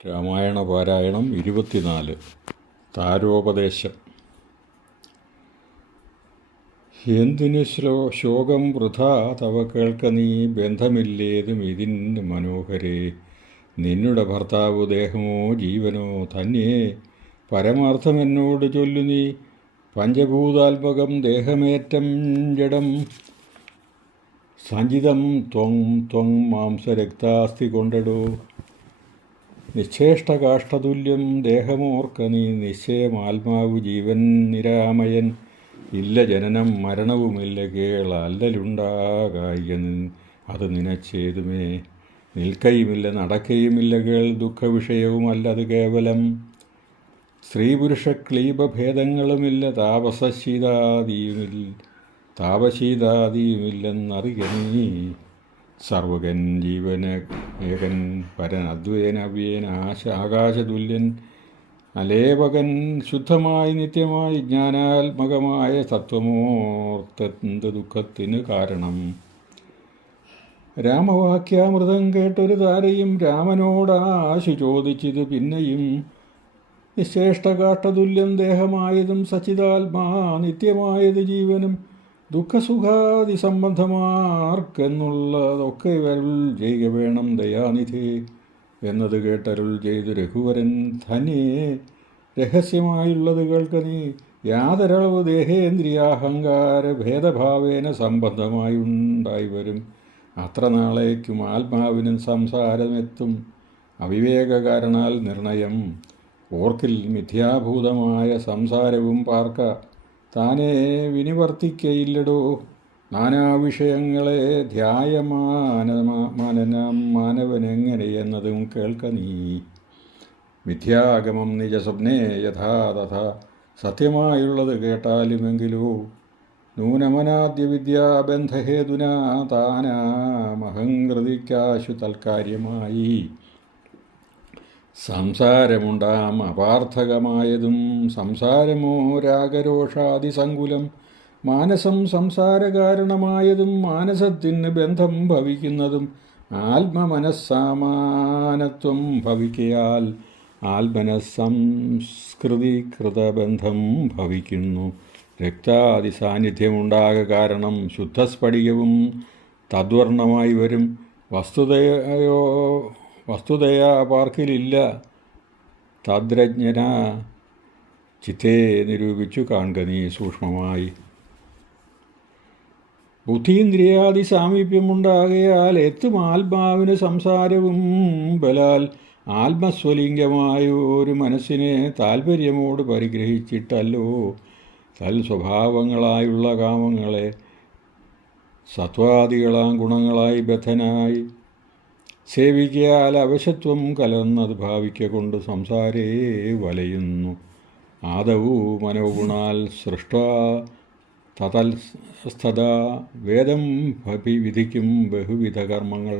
രാമായണ പാരായണം 24 താരോപദേശം. എന്തിനു ശോകം വൃഥാ തവ കേൾക്ക നീ, ബന്ധമില്ലേതും ഇതിന് മനോഹരേ. നിന്നുടെ ഭർത്താവു ദേഹമോ ജീവനോ ധന്യേ, പരമാർത്ഥമെന്നോട് ചൊല്ലു നീ. പഞ്ചഭൂതാത്മകം ദേഹമേറ്റം ജഡം, സഞ്ചിതം ത്വം ത്വം മാംസരക്താസ്തി കൊണ്ടടോ. നിശ്ചേഷ്ടകാഷ്ഠതുല്യം ദേഹമോർക്ക നീ, നിശ്ചയമാത്മാവു ജീവൻ നിരാമയൻ. ഇല്ല ജനനം മരണവുമില്ല കേൾ, അല്ലലുണ്ടാകായിക അത് നിനച്ചേതുമേ. നിൽക്കയുമില്ല നടക്കയുമില്ല കേൾ, ദുഃഖവിഷയവുമല്ലത് കേവലം. സ്ത്രീ പുരുഷ ക്ലീബഭേദങ്ങളുമില്ല, താപശീതാദിയുമില്ലെന്നറിയ നീ. സർവകൻ ജീവന ഏകൻ പരൻ അദ്വയൻ അവ്യയൻ ആകാശതുല്യൻ അലേപകൻ, ശുദ്ധമായി നിത്യമായി ജ്ഞാനാത്മകമായ തത്വമോർത്തെന്ത് ദുഃഖത്തിന് കാരണം. രാമവാക്യാമൃതം കേട്ടൊരു താരയും രാമനോടാശു ചോദിച്ചത് പിന്നെയും. നിശ്ചേഷ്ടകാഷ്ഠതുല്യം ദേഹമായതും സച്ചിതാത്മാ നിത്യമായത് ജീവനും, ദുഃഖസുഖാദി സംബന്ധമാർക്കെന്നുള്ളതൊക്കെ അരുൾ ചെയ്യുക വേണം ദയാനിധേ എന്നത് കേട്ടരുൾ ചെയ്തു രഘുവരൻ. ധന്യേ രഹസ്യമായുള്ളത് കേൾക്ക നീ. യാതൊരളവ് ദേഹേന്ദ്രിയാഹങ്കാര ഭേദഭാവേന സംബന്ധമായുണ്ടായി വരും. അത്ര നാളേക്കും ആത്മാവിനും സംസാരമെത്തും. അവിവേക കാരണാൽ നിർണയം ഓർക്കിൽ മിഥ്യാഭൂതമായ സംസാരവും പാർക്ക താനേ വിനിവർത്തിക്കയില്ലടോ. നാനാവിഷയങ്ങളെ മാനവനെങ്ങനെയെന്നതും കേൾക്ക നീ. മിഥ്യാഗമം നിജസ്വപ്നേ യഥാ തഥാ, സത്യമായുള്ളത് കേട്ടാലുമെങ്കിലോ. നൂനമനാദ്യ വിദ്യാബന്ധഹേതുനാ താനാമഹങ്കൃതിക്കാശു തൽക്കാര്യമായി. സംസാരമുണ്ടാം അപാർത്ഥകമായതും, സംസാരമോ രാഗരോഷാദിസങ്കുലം. മാനസം സംസാരകാരണമായതും, മാനസത്തിന് ബന്ധം ഭവിക്കുന്നതും. ആത്മമനസ്സാമാനത്വം ഭവിക്കയാൽ ആത്മനസ്സംസ്കൃതികൃതബന്ധം ഭവിക്കുന്നു. രക്താദി സാന്നിധ്യമുണ്ടാക കാരണം ശുദ്ധസ്ഫടികവും തദ്വർണമായി വരും. വസ്തുതയാ പാർക്കിലില്ല തദ്രജ്ഞന, ചിത്തേ നിരൂപിച്ചു കാണുക നീ സൂക്ഷ്മമായി. ബുദ്ധീന്ദ്രിയാദി സാമീപ്യമുണ്ടാകയാൽ എത്തും ആത്മാവിന് സംസാരവും. ബലാൽ ആത്മസ്വലിംഗമായ ഒരു മനസ്സിനെ താൽപര്യമോട് പരിഗ്രഹിച്ചിട്ടല്ലോ തൽ സ്വഭാവങ്ങളായുള്ള കാമങ്ങളെ സത്വാദികളാം ഗുണങ്ങളായി ബദ്ധനായി സേവിക്കയാൽ അവശത്വം കലർന്നത് ഭാവിക്കൊണ്ട് സംസാരേ വലയുന്നു. ആദവു മനോഗുണാൽ സൃഷ്ടാ തതൽസ്ഥതാ, വേദം വിധിക്കും ബഹുവിധ കർമ്മങ്ങൾ.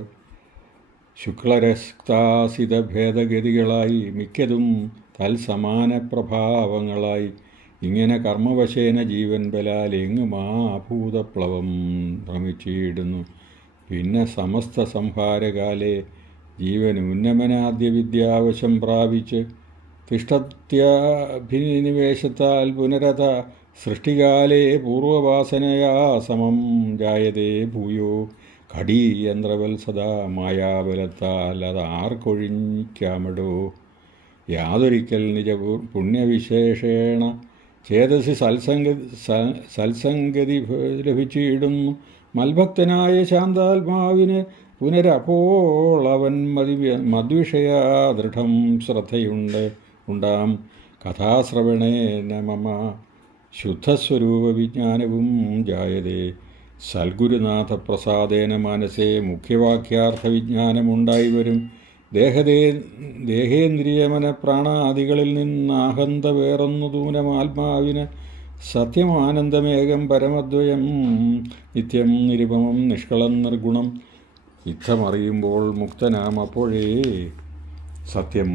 ശുക്ലരക്താസിത ഭേദഗതികളായി മിക്കതും തൽസമാന പ്രഭാവങ്ങളായി. ഇങ്ങനെ കർമ്മവശേന ജീവൻ ബലാൽ എങ്ങും ആ ഭൂതപ്ലവം ഭ്രമിച്ചിടുന്നു. പിന്നെ സമസ്ത സംഹാരകാലേ ജീവൻ ഉന്നമനാദ്യ വിദ്യാവശം പ്രാപിച്ച് തിഷ്ഠത്യാഭിനിവേശത്താൽ പുനരത സൃഷ്ടികാലേ പൂർവവാസനയാ സമം ജായതേ ഭൂയോ. ഘടീയന്ത്രവത്സദാ മായാബലത്താൽ അതാർക്കൊഴിക്കാമടോ. യാതൊരിക്കൽ നിജ പുണ്യവിശേഷേണ ചേതസി സത്സംഗതി ലഭിച്ചിടുന്നു. മൽഭക്തനായ ശാന്താത്മാവിന് പുനരപ്പോൾ അവൻ മദ്വിഷയാ ദൃഢം ശ്രദ്ധയുണ്ടാം. കഥാശ്രവണേന മമ ശുദ്ധസ്വരൂപ വിജ്ഞാനവും ജായതേ. സൽഗുരുനാഥപ്രസാദേന മനസ്സേ മുഖ്യവാക്യാർത്ഥ വിജ്ഞാനമുണ്ടായി വരും. ദേഹേന്ദ്രിയമന പ്രാണാദികളിൽ നിന്നാഹന്ത വേറൊന്നു ദൂനമാത്മാവിന് സത്യമാനന്ദമേകം പരമദ്വയം നിത്യം നിരുപമം നിഷ്കളം നിർഗുണം. ഇത്തമറിയുമ്പോൾ മുക്തനാം അപ്പോഴേ സത്യം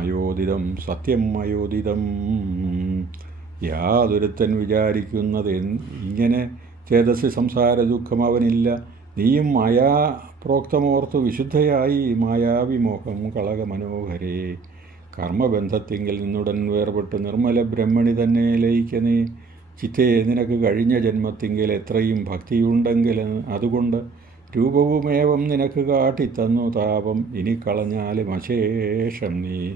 അയോദിതം സത്യം അയോദിതം. യാതൊരുത്തൻ വിചാരിക്കുന്നത് ഇങ്ങനെ ചേതസ് സംസാര ദുഃഖം അവനില്ല. നീയും മായാ പ്രോക്തമോർത്തു വിശുദ്ധയായി മായാവിമോഹം കളക മനോഹരേ. കർമ്മബന്ധത്തിങ്കിൽ നിന്നുടൻ വേർപെട്ട് നിർമ്മല ബ്രഹ്മണി തന്നെ ലയിക്കനേ. ചിത്തേ, നിനക്ക് കഴിഞ്ഞ ജന്മത്തിങ്കിൽ എത്രയും ഭക്തിയുണ്ടെങ്കിൽ അതുകൊണ്ട് രൂപവുമേവം നിനക്ക് കാട്ടിത്തന്നു താപം ഇനി കളഞ്ഞാലും അശേഷം നീ.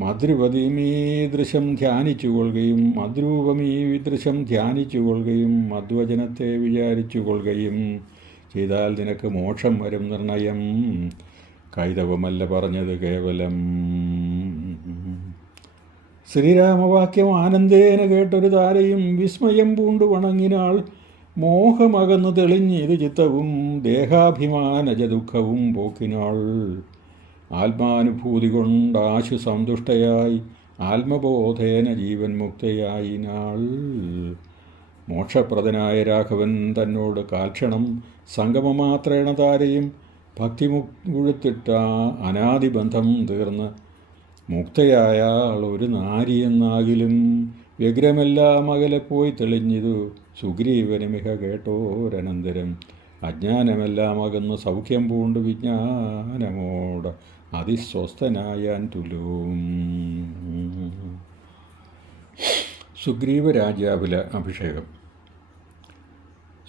മദ്രുപതിമീദൃശം ധ്യാനിച്ചുകൊള്ളുകയും മദ്രൂപമീദൃശം ധ്യാനിച്ചുകൊള്ളുകയും മദ്വചനത്തെ വിചാരിച്ചുകൊള്ളുകയും ചെയ്താൽ നിനക്ക് മോക്ഷം വരും നിർണയം. കൈതവമല്ല പറഞ്ഞത് കേവലം. ശ്രീരാമവാക്യം ആനന്ദേന കേട്ടൊരു താരയും വിസ്മയം പൂണ്ടു വണങ്ങിനാൾ. മോഹമകന്നു തെളിഞ്ഞിത് ചിത്തവും ദേഹാഭിമാനജ ദുഃഖവും പോക്കിനാൾ. ആത്മാനുഭൂതി കൊണ്ടാശു സന്തുഷ്ടയായി ആത്മബോധേന ജീവൻ മുക്തയായിനാൾ. മോക്ഷപ്രദനായ രാഘവൻ തന്നോട് കാൽക്ഷണം സംഗമമാത്രേണ താരയും ഭക്തി മുഴുത്തിട്ട അനാദിബന്ധം തീർന്ന് മുക്തയായാൾ ഒരു നാരിയെന്നാകിലും വ്യഗ്രമെല്ലാം അകലെ പോയി തെളിഞ്ഞിതു സുഗ്രീവനുമിഹ കേട്ടോരനന്തരം. അജ്ഞാനമെല്ലാം അകന്ന് സൗഖ്യം പൂണ്ട് വിജ്ഞാനമോട് അതിസ്വസ്ഥനായാൻ തുലും. സുഗ്രീവരാജാവില അഭിഷേകം.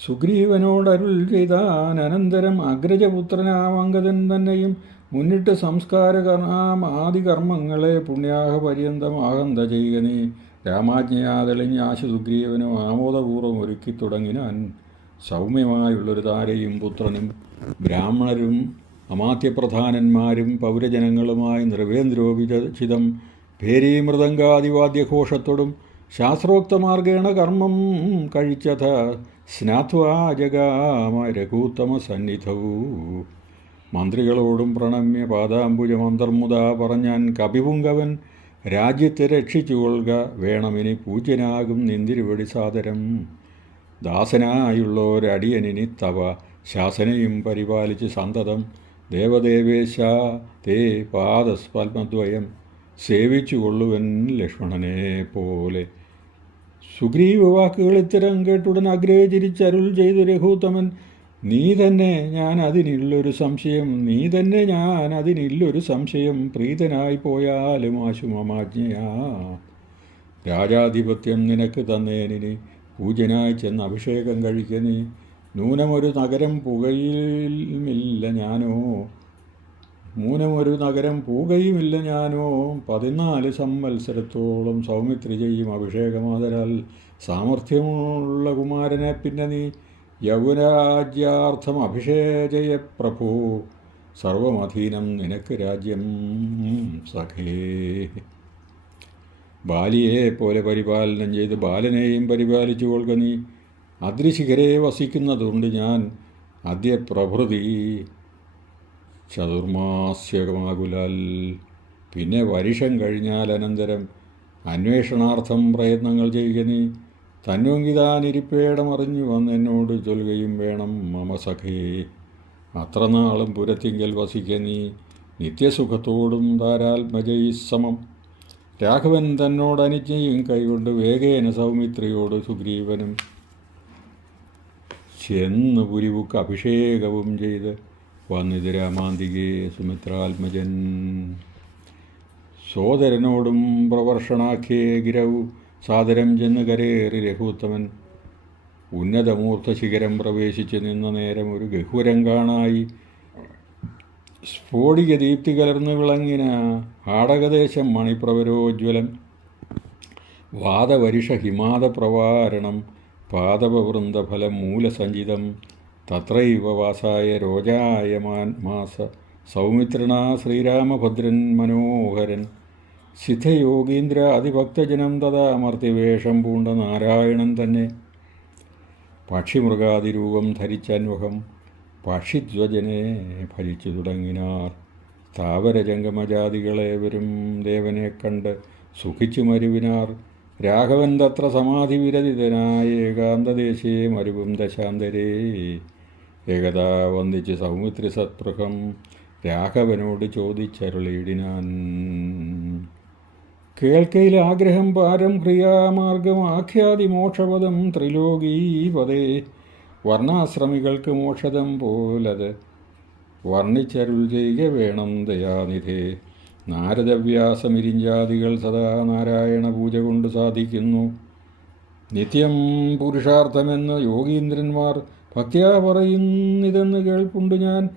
സുഗ്രീവനോടരുൾ ചെയ്താൻ അനന്തരം അഗ്രജപുത്രനാമംഗതൻ തന്നെയും മുന്നിട്ട് ആദികർമ്മങ്ങളെ പുണ്യാഹ പര്യന്തമാകന്ത ചെയ്യുക നീ. രാമാജ്ഞയാ തെളിഞ്ഞാശു സുഗ്രീവനും ആമോദപൂർവ്വം ഒരുക്കി തുടങ്ങിനാൻ. സൗമ്യമായുള്ളൊരു താരയും പുത്രനും ബ്രാഹ്മണരും അമാത്യപ്രധാനന്മാരും പൗരജനങ്ങളുമായി നൃപേന്ദ്രോപിതം ഭേരീമൃദംഗാദിവാദ്യഘോഷത്തോടും ശാസ്ത്രോക്തമാർഗേണ കർമ്മം കഴിച്ചഥ സ്നാത്വാ ജഗാമ രഘൂത്തമ സന്നിധവൂ. മന്ത്രികളോടും പ്രണമ്യ പാദാംബുജമന്തർമുദാ പറഞ്ഞാൻ കപിപുങ്കവൻ. രാജ്യത്തെ രക്ഷിച്ചുകൊള്ളുക വേണമിനി പൂജ്യനാകും നിന്തിരുവടി സാദരം. ദാസനായുള്ളോരടിയനിനി തവ ശാസനയും പരിപാലിച്ച് സന്തതം. ദേവദേവേശ തേ പാദസ്പൽമദ്വയം സേവിച്ചുകൊള്ളുവൻ ലക്ഷ്മണനെ പോലെ. സുഗ്രീവ വാക്കുകൾ ഇത്തരം കേട്ടുടൻ അഗ്രേ ചിരിച്ചരുൾ ചെയ്തു രഘൂത്തമൻ. നീ തന്നെ ഞാൻ അതിനുള്ളൊരു സംശയം പ്രീതനായി പോയാലും ആശുമമാജ്ഞയാ. രാജാധിപത്യം നിനക്ക് തന്നേനിനി പൂജ്യനായി ചെന്ന് അഭിഷേകം കഴിക്കനീ. മൂനമൊരു നഗരം പൂകയുമില്ല ഞാനോ 14 സംവത്സരത്തോളം സൗമിത്രി ചെയ്യും അഭിഷേകമാതരാൽ. സാമർഥ്യമുള്ള കുമാരനെ പിന്നെ നീ യൗവരാജ്യാർത്ഥം അഭിഷേചയ പ്രഭു. സർവമധീനം നിനക്ക് രാജ്യം സഖേ. ബാലിയെ പോലെ പരിപാലനം ചെയ്ത് ബാലനെയും പരിപാലിച്ചു കൊള്ളുക നീ. അദ്രിശിഖരെ വസിക്കുന്നതുകൊണ്ട് ഞാൻ അദ്യ പ്രഭൃതി ചതുർമാസ്യകമാകുലാൽ. പിന്നെ വരിഷം കഴിഞ്ഞാൽ അനന്തരം അന്വേഷണാർത്ഥം പ്രയത്നങ്ങൾ ചെയ്യുക നീ. തന്നോങ്കിതാനിരിപ്പേടമറിഞ്ഞു വന്നെന്നോട് ചൊല്ലുകയും വേണം മമ സഖേ. അത്ര നാളും പുരത്തിങ്കൽ വസിക്ക നീ നിത്യസുഖത്തോടും താരാത്മജൈ സമം. രാഘവൻ തന്നോടനുജ്ഞയും കൈകൊണ്ട് വേഗേന സൗമിത്രിയോട് സുഗ്രീവനും ചെന്ന് പുരിവുക്ക് അഭിഷേകവും ചെയ്ത് വന്നിത് രാമാന്തികേ സുമിത്രാത്മജൻ. സോദരനോടും പ്രവർഷണാഖ്യേ ഗിരവു സാദരം ചെന്ന് കരേറി രഘൂത്തമൻ. ഉന്നതമൂർത്ത ശിഖരം പ്രവേശിച്ച് നിന്ന നേരം ഒരു ഗഹ്വരം കാണായി. സ്ഫോടിക ദീപ്തി കലർന്നു വിളങ്ങിന ആടകദേശം മണിപ്രവരോജ്വലം. വാദവരിഷ ഹിമാദപ്രവാരണം പാദവവൃന്ദഫലം മൂലസഞ്ചിതം. തത്രൈവ വാസായ രോജായമാസ സൗമിത്രണാ ശ്രീരാമഭദ്രൻ മനോഹരൻ. സിദ്ധയോഗീന്ദ്ര അതിഭക്തജനം തഥാ അമർത്യവേഷം പൂണ്ട നാരായണൻ തന്നെ. പക്ഷിമൃഗാതിരൂപം ധരിച്ചന്വഹം പക്ഷിധ്വജനെ ഭജിച്ചു തുടങ്ങിനാർ. സ്ഥാവരജംഗമജാതികളേവരും ദേവനെ കണ്ട് സുഖിച്ചു മരുവിനാർ. രാഘവൻ തത്ര സമാധിവിരതിതനായ ഏകാന്തദേശേ മരുവും ദശാന്തരേ. ഏകദാ വന്ദിച്ച് സൗമിത്രി സത്പൃഹം രാഘവനോട് ചോദിച്ചരുളിയിടിനാൻ. കേൾക്കയിൽ ആഗ്രഹം പാരം ക്രിയാമാർഗം ആഖ്യാതിമോക്ഷപദം ത്രിലോകീപദേ. വർണ്ണാശ്രമികൾക്ക് മോക്ഷതം പോലത് വർണ്ണിച്ചരുൾ ചെയ്യുക വേണം ദയാനിധേ. നാരദവ്യാസമിരിഞ്ചാദികൾ സദാ നാരായണ പൂജ കൊണ്ട് സാധിക്കുന്നു. നിത്യം പുരുഷാർത്ഥമെന്ന് യോഗീന്ദ്രന്മാർ ഭക്തിയാ പറയുന്നിതെന്ന് കേൾപ്പുണ്ട് ഞാൻ.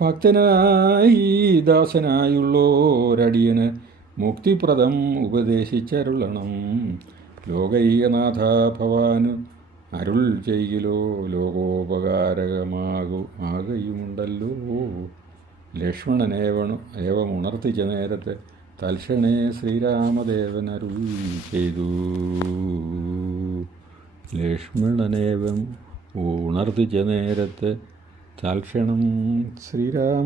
ഭക്തനായി ദാസനായുള്ളോരടിയന് മുക്തിപ്രദം ഉപദേശിച്ചരുളണം. ലോകൈകനാഥ ഭവാന് അരുൾ ചെയ്യിലോ ലോകോപകാരകമാകയുമുണ്ടല്ലോ. ഏവമുണർത്തിച്ച നേരത്ത് തൽക്ഷണേ ശ്രീരാമദേവൻ അരുൾ ചെയ്തു. ലക്ഷ്മണനേവം ഉണർത്തിച്ച നേരത്ത് തൽക്ഷണം ശ്രീരാമ